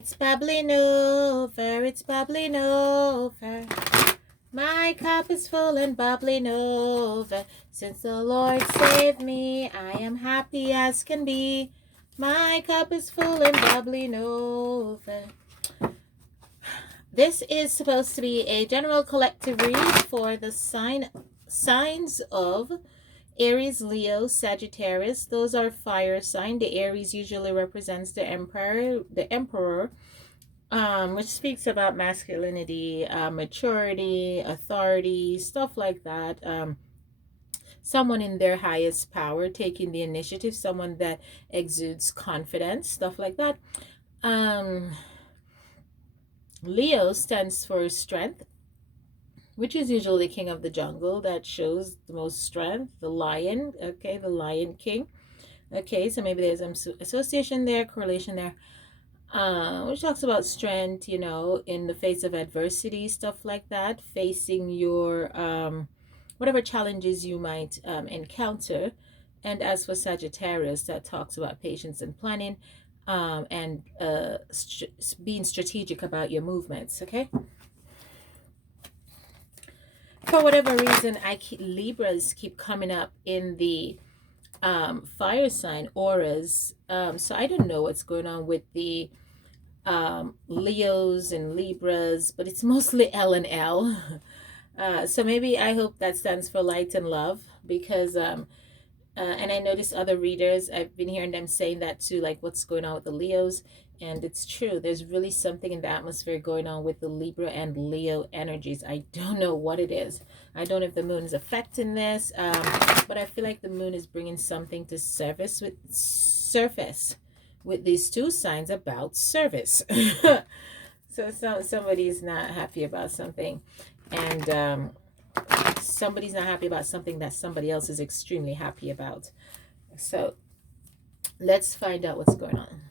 It's bubbling over, it's bubbling over. My cup is full and bubbling over. Since the Lord saved me, I am happy as can be. My cup is full and bubbling over. This is supposed to be a general collective read for the signs of Aries, Leo, Sagittarius. Those are fire sign. The Aries usually represents the emperor, which speaks about masculinity, maturity, authority, stuff like that. Someone in their highest power, taking the initiative, someone that exudes confidence, stuff like that. Um, Leo stands for strength, which is usually the king of the jungle that shows the most strength, the lion, okay, the lion king. Okay, so maybe there's some association there, correlation there, which talks about strength, in the face of adversity, stuff like that, facing your whatever challenges you might encounter. And as for Sagittarius, that talks about patience and planning, and being strategic about your movements. Okay. For whatever reason, Libras keep coming up in the fire sign auras. So I don't know what's going on with the Leos and Libras, but it's mostly L and L. So maybe I hope that stands for light and love, because and I noticed other readers, I've been hearing them saying that too, like what's going on with the Leos. And it's true, there's really something in the atmosphere going on with the Libra and Leo energies. I don't know what it is. I don't know if the moon is affecting this, but I feel like the moon is bringing something to surface with these two signs about service. So somebody's not happy about something, and somebody's not happy about something that somebody else is extremely happy about. So let's find out what's going on.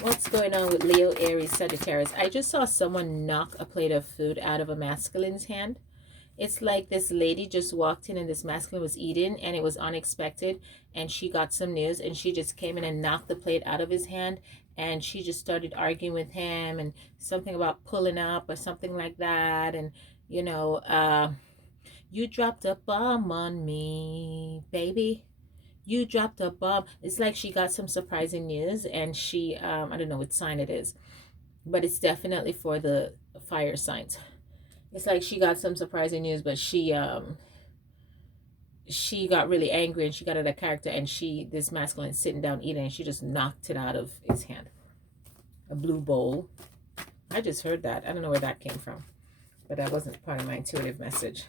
What's going on with Leo, Aries, Sagittarius? I just saw someone knock a plate of food out of a masculine's hand. It's like this lady just walked in and this masculine was eating, and it was unexpected, and she got some news, and she just came in and knocked the plate out of his hand, and she just started arguing with him and something about pulling up or something like that. And you dropped a bomb on me, baby. You dropped a bomb. It's like she got some surprising news, and she, I don't know what sign it is, but it's definitely for the fire signs. It's like she got some surprising news, but she got really angry, and she got out of character, and this masculine sitting down eating, and she just knocked it out of his hand. A blue bowl. I just heard that. I don't know where that came from, but that wasn't part of my intuitive message.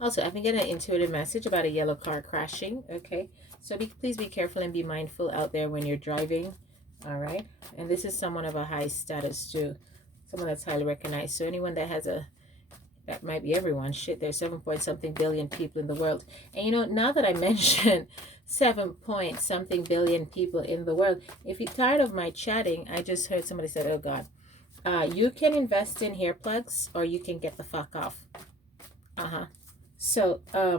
Also, I've been getting an intuitive message about a yellow car crashing. Okay, so please be careful and be mindful out there when you're driving. All right, and this is someone of a high status too, someone that's highly recognized. So anyone that might be everyone. Shit, there's 7 point something billion people in the world. And now that I mentioned 7 point something billion people in the world, if you're tired of my chatting, I just heard somebody said, oh God, you can invest in hair plugs, or you can get the fuck off. So, I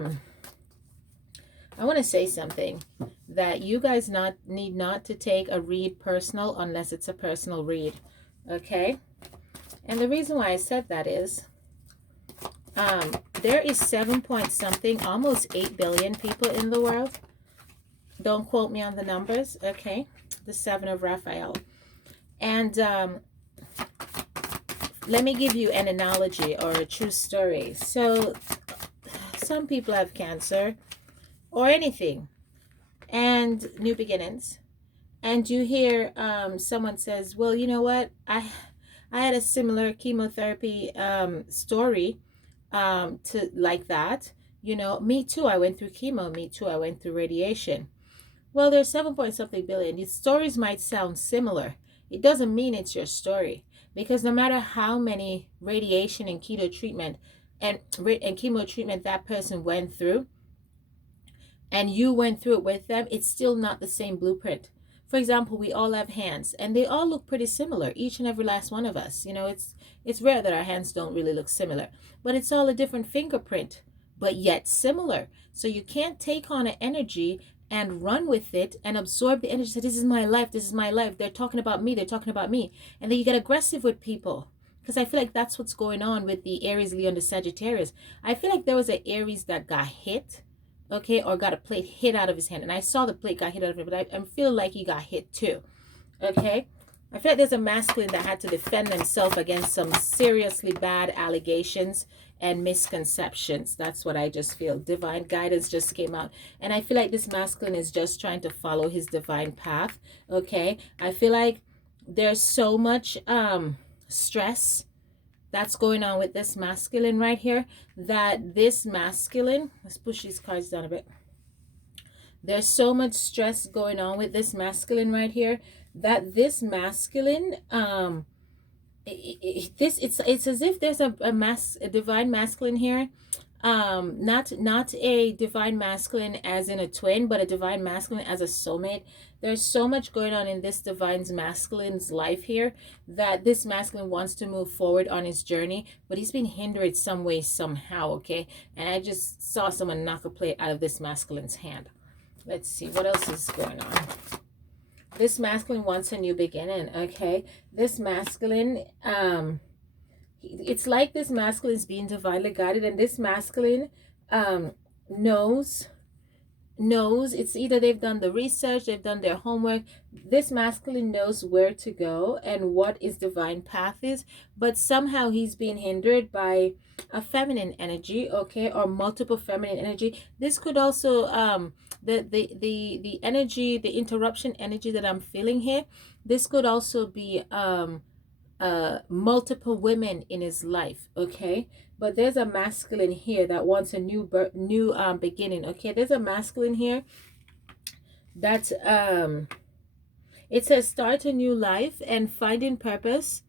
want to say something, that you guys need not to take a read personal unless it's a personal read, okay? And the reason why I said that is, there is 7 point something, almost 8 billion people in the world. Don't quote me on the numbers, okay? The 7 of Raphael. And let me give you an analogy or a true story. So some people have cancer or anything, and new beginnings, and you hear someone says, well, you know what, I had a similar chemotherapy story to like that. Me too, I went through chemo. Me too, I went through radiation. Well, there's 7 point something billion. These stories might sound similar. It doesn't mean it's your story, because no matter how many radiation and keto treatment and chemo treatment that person went through, and you went through it with them, it's still not the same blueprint. For example, we all have hands, and they all look pretty similar, each and every last one of us. It's rare that our hands don't really look similar, but it's all a different fingerprint, but yet similar. So you can't take on an energy and run with it and absorb the energy. Say, this is my life. This is my life. They're talking about me. They're talking about me. And then you get aggressive with people. Because I feel like that's what's going on with the Aries, Leo, and the Sagittarius. I feel like there was an Aries that got hit, okay, or got a plate hit out of his hand. And I saw the plate got hit out of it, but I'm feeling like he got hit too, okay? I feel like there's a masculine that had to defend himself against some seriously bad allegations and misconceptions. That's what I just feel. Divine guidance just came out. And I feel like this masculine is just trying to follow his divine path, okay? I feel like there's so much stress that's going on with this masculine right here, that this masculine, let's push these cards down a bit. There's so much stress going on with this masculine right here, that this masculine, it's as if there's a divine masculine here, not a divine masculine as in a twin, but a divine masculine as a soulmate. There's so much going on in this divine masculine's life here, that this masculine wants to move forward on his journey, but he's been hindered some way, somehow, okay? And I just saw someone knock a plate out of this masculine's hand. Let's see what else is going on. This masculine wants a new beginning, okay? This masculine, it's like this masculine is being divinely guided, and this masculine knows it's either they've done the research, they've done their homework. This masculine knows where to go and what his divine path is, but somehow he's being hindered by a feminine energy, okay, or multiple feminine energy. This could also the energy, the interruption energy that I'm feeling here, this could also be multiple women in his life, okay? But there's a masculine here that wants a new beginning, okay? There's a masculine here that it says start a new life and finding purpose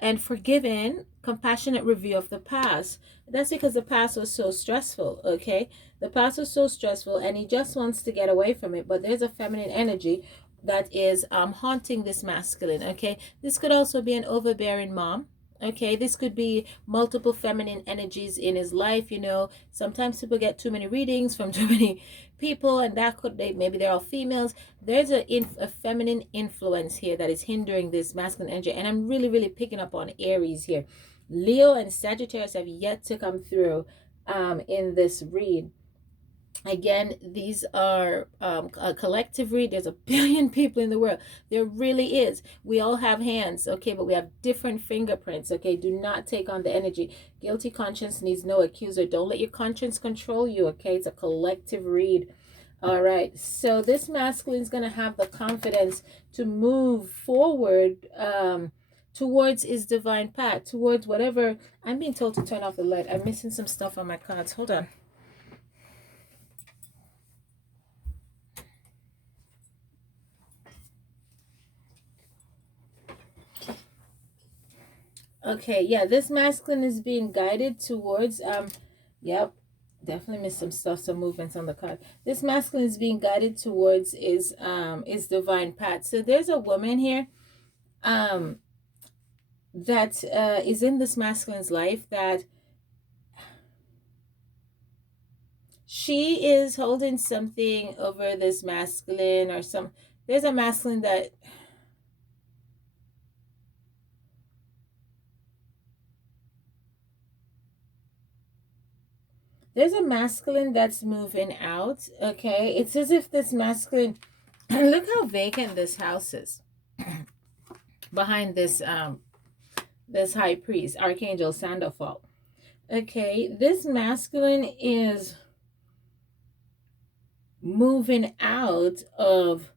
and forgiving, compassionate review of the past. That's because the past was so stressful, okay? The past was so stressful, and he just wants to get away from it. But there's a feminine energy that is haunting this masculine, okay? This could also be an overbearing mom, okay? This could be multiple feminine energies in his life. You know, sometimes people get too many readings from too many people, and that could, maybe they're all females. There's a feminine influence here that is hindering this masculine energy, and I'm really picking up on Aries here. Leo and Sagittarius have yet to come through in this read. Again, these are a collective read. There's a billion people in the world. There really is. We all have hands, okay, but we have different fingerprints, okay? Do not take on the energy. Guilty conscience needs no accuser. Don't let your conscience control you, okay? It's a collective read. All right, so this masculine is going to have the confidence to move forward towards his divine path, towards whatever. I'm being told to turn off the light. I'm missing some stuff on my cards. Hold on. Okay, yeah, this masculine is being guided towards, yep, definitely missed some stuff, some movements on the card. This masculine is being guided towards is divine path. So there's a woman here, that is in this masculine's life, that she is holding something over this masculine, or there's a masculine that, there's a masculine that's moving out, okay? It's as if this masculine, look how vacant this house is behind this this high priest, Archangel Sandalphon. Okay, this masculine is moving out of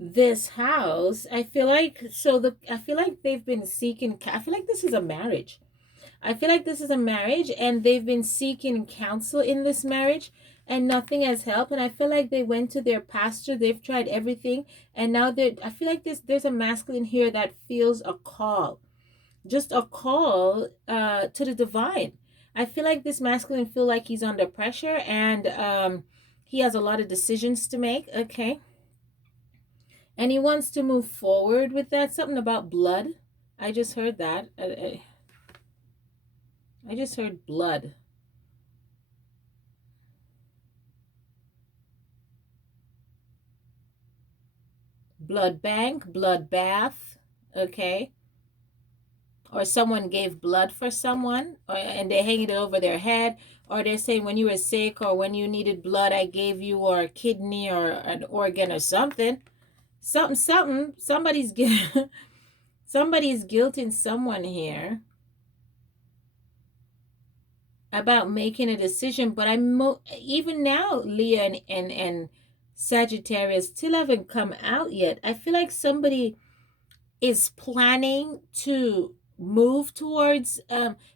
this house. I feel like I feel like they've been seeking, I feel like this is a marriage. I feel like this is a marriage, and they've been seeking counsel in this marriage, and nothing has helped. And I feel like they went to their pastor, they've tried everything, and now I feel like there's a masculine here that feels a call, just a call to the divine. I feel like this masculine feel like he's under pressure, and he has a lot of decisions to make, okay? And he wants to move forward with that. Something about blood. I just heard that. I just heard blood. blood bank, blood bath, okay? Or someone gave blood for someone, and they're hanging it over their head, or they're saying when you were sick or when you needed blood, I gave you, or a kidney or an organ or something. Something. Somebody's guilting someone here about making a decision. But even now, Leo and Sagittarius still haven't come out yet. I feel like somebody is planning to move towards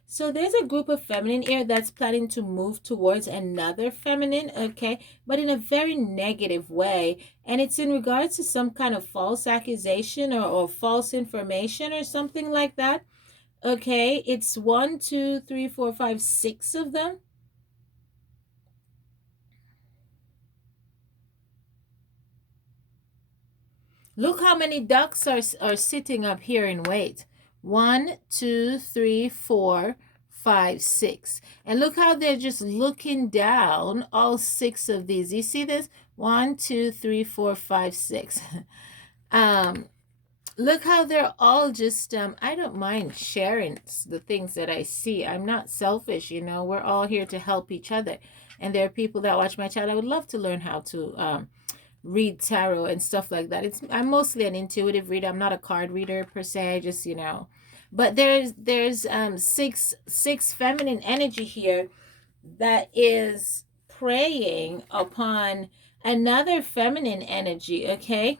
so there's a group of feminine here that's planning to move towards another feminine, okay, but in a very negative way, and it's in regards to some kind of false accusation or false information or something like that. Okay, it's one, two, three, four, five, six of them. Look how many ducks are sitting up here in wait. One, two, three, four, five, six. And look how they're just looking down, all six of these. You see this? One, two, three, four, five, six. um, Look how they're all just, I don't mind sharing the things that I see. I'm not selfish, you know. We're all here to help each other. And there are people that watch my channel. I would love to learn how to read tarot and stuff like that. I'm mostly an intuitive reader. I'm not a card reader per se. I just, you know, but there's six feminine energy here that is preying upon another feminine energy, okay?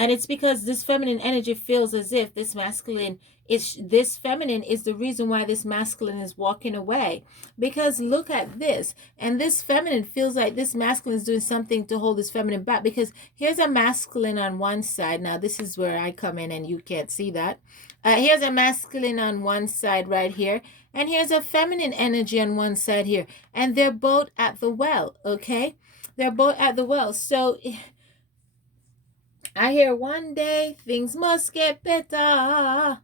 And it's because this feminine energy feels as if this feminine is the reason why this masculine is walking away. Because look at this. And this feminine feels like this masculine is doing something to hold this feminine back. Because here's a masculine on one side. Now, this is where I come in and you can't see that. Here's a masculine on one side right here. And here's a feminine energy on one side here. And they're both at the well, okay? They're both at the well. So I hear one day things must get better.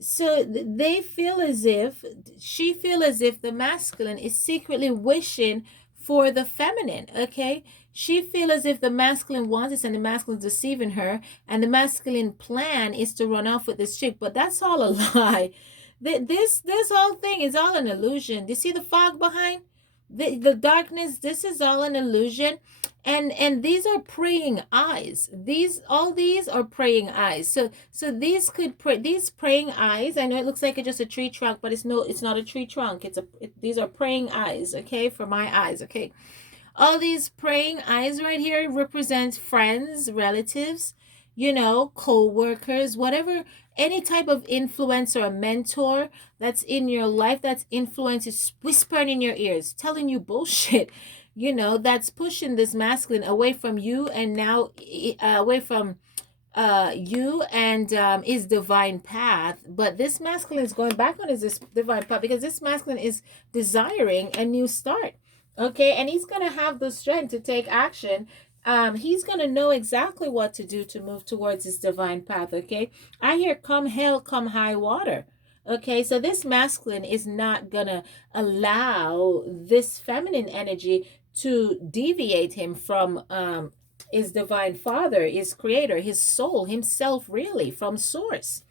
So they feel as if, she feel as if the masculine is secretly wishing for the feminine, okay? She feel as if the masculine wants this and the masculine is deceiving her, and the masculine plan is to run off with this chick, but that's all a lie. This whole thing is all an illusion. Do you see the fog behind? The darkness, this is all an illusion. And these are praying eyes. These are praying eyes. So these could pray, these praying eyes, I know it looks like it's just a tree trunk, but it's not a tree trunk. These are praying eyes, okay, for my eyes, okay. All these praying eyes right here represent friends, relatives, you know, co-workers, whatever, any type of influence or a mentor that's in your life that's influence is whispering in your ears, telling you bullshit, you know, that's pushing this masculine away from you and now away from you and his divine path. But this masculine is going back on his divine path because this masculine is desiring a new start, okay, and he's gonna have the strength to take action. He's gonna know exactly what to do to move towards his divine path, okay. I hear come hell come high water, okay. So this masculine is not gonna allow this feminine energy to deviate him from his divine father, his creator, his soul, himself, really, from source.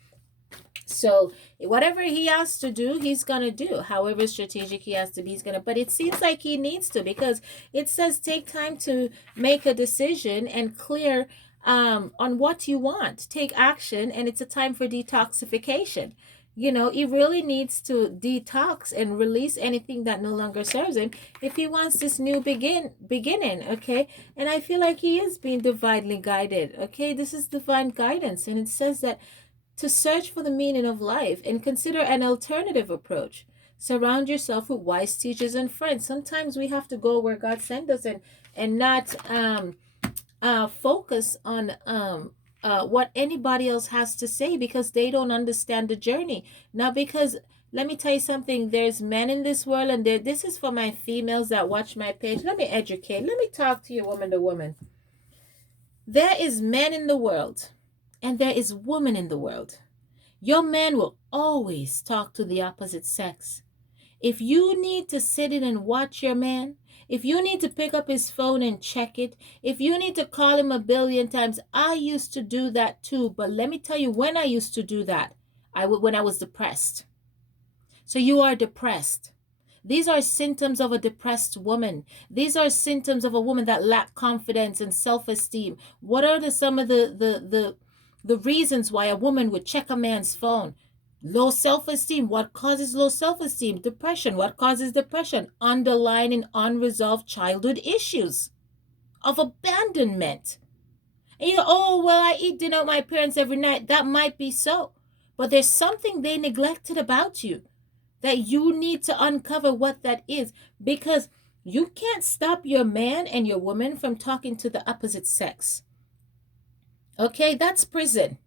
So whatever he has to do, he's gonna do. However strategic he has to be, he's gonna. But it seems like he needs to, because it says take time to make a decision and clear on what you want. Take action, and it's a time for detoxification. You know, he really needs to detox and release anything that no longer serves him if he wants this new beginning, okay? And I feel like he is being divinely guided, okay? This is divine guidance, and it says that to search for the meaning of life and consider an alternative approach. Surround yourself with wise teachers and friends. Sometimes we have to go where God sent us and not focus on what anybody else has to say, because they don't understand the journey. Now, because let me tell you something, there's men in this world, and this is for my females that watch my page. Let me educate. Let me talk to you woman to woman. There is men in the world, and there is women in the world. Your man will always talk to the opposite sex. If you need to sit in and watch your man, if you need to pick up his phone and check it, if you need to call him a billion times, I used to do that too. But let me tell you, when I used to do that, when I was depressed. So you are depressed. These are symptoms of a depressed woman. These are symptoms of a woman that lack confidence and self-esteem. What are some of the reasons why a woman would check a man's phone? Low self-esteem. What causes low self-esteem? Depression. What causes depression? Underlying unresolved childhood issues of abandonment. And you go, oh, well, I eat dinner with my parents every night. That might be so. But there's something they neglected about you that you need to uncover what that is, because you can't stop your man and your woman from talking to the opposite sex. Okay, that's prison.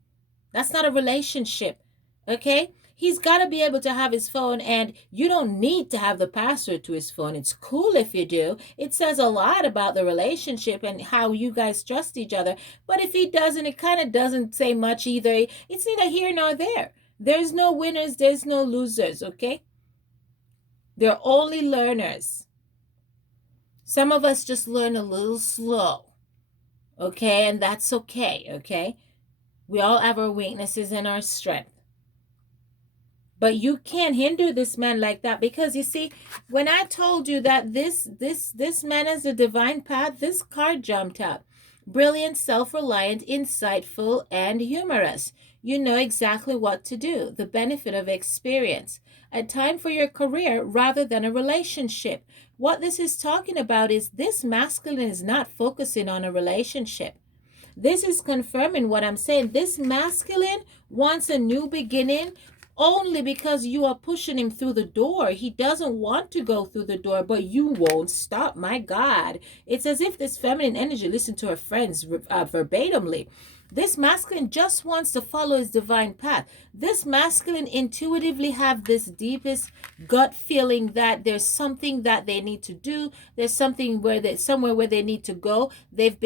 That's not a relationship. Okay, he's got to be able to have his phone, and you don't need to have the password to his phone. It's cool if you do. It says a lot about the relationship and how you guys trust each other. But if he doesn't, it kind of doesn't say much either. It's neither here nor there. There's no winners, there's no losers. Okay, they're only learners. Some of us just learn a little slow, okay? And that's okay, okay? We all have our weaknesses and our strength. But you can't hinder this man like that, because you see, when I told you that this man has a divine path, this card jumped up. Brilliant, self-reliant, insightful, and humorous. You know exactly what to do. The benefit of experience. A time for your career rather than a relationship. What this is talking about is this masculine is not focusing on a relationship. This is confirming what I'm saying. This masculine wants a new beginning only because you are pushing him through the door. He doesn't want to go through the door, but you won't stop. My God. It's as if this feminine energy listened to her friends verbatimly. This masculine just wants to follow his divine path. This masculine intuitively have this deepest gut feeling that there's something that they need to do. There's something somewhere where they need to go. They've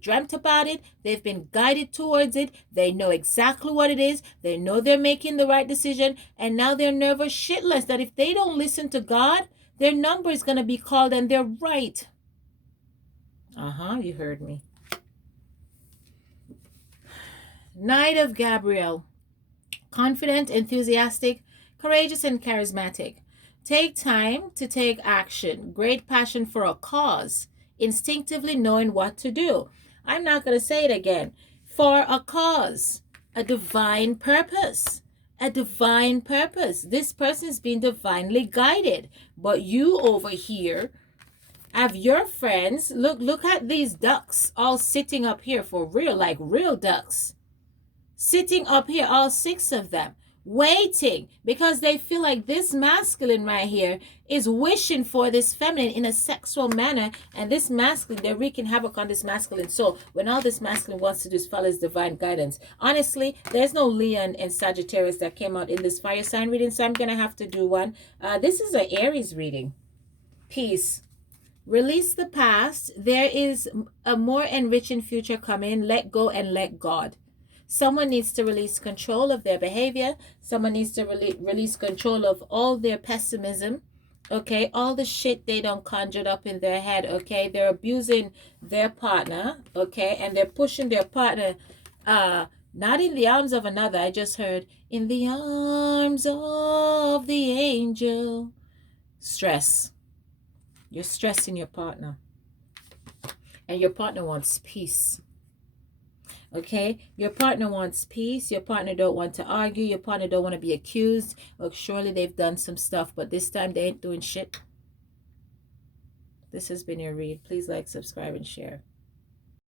dreamt about it. They've been guided towards it. They know exactly what it is. They know they're making the right decision. And now they're nervous shitless that if they don't listen to God, their number is going to be called, and they're right. You heard me. Knight of Gabriel. Confident, enthusiastic, courageous, and charismatic. Take time to take action. Great passion for a cause. Instinctively knowing what to do. I'm not going to say it again. For a cause. A divine purpose. A divine purpose. This person is being divinely guided. But you over here have your friends. Look at these ducks all sitting up here for real, like real ducks. Sitting up here, all 6 of them, waiting, because they feel like this masculine right here is wishing for this feminine in a sexual manner, and this masculine, they're wreaking havoc on this masculine. So when all this masculine wants to do is follow his divine guidance, honestly, there's no Leon and Sagittarius that came out in this fire sign reading, so I'm gonna have to do one. This is an Aries reading. Peace. Release the past. There is a more enriching future coming. Let go and let God. Someone needs to release control of their behavior. Someone needs to release control of all their pessimism. Okay, all the shit they don't conjured up in their head. Okay, they're abusing their partner. Okay, and they're pushing their partner, not in the arms of another. I just heard in the arms of the angel. Stress. You're stressing your partner, and your partner wants peace. Okay, your partner wants peace. Your partner don't want to argue. Your partner don't want to be accused. Well, surely they've done some stuff, but this time they ain't doing shit. This has been your read. Please like, subscribe, and share.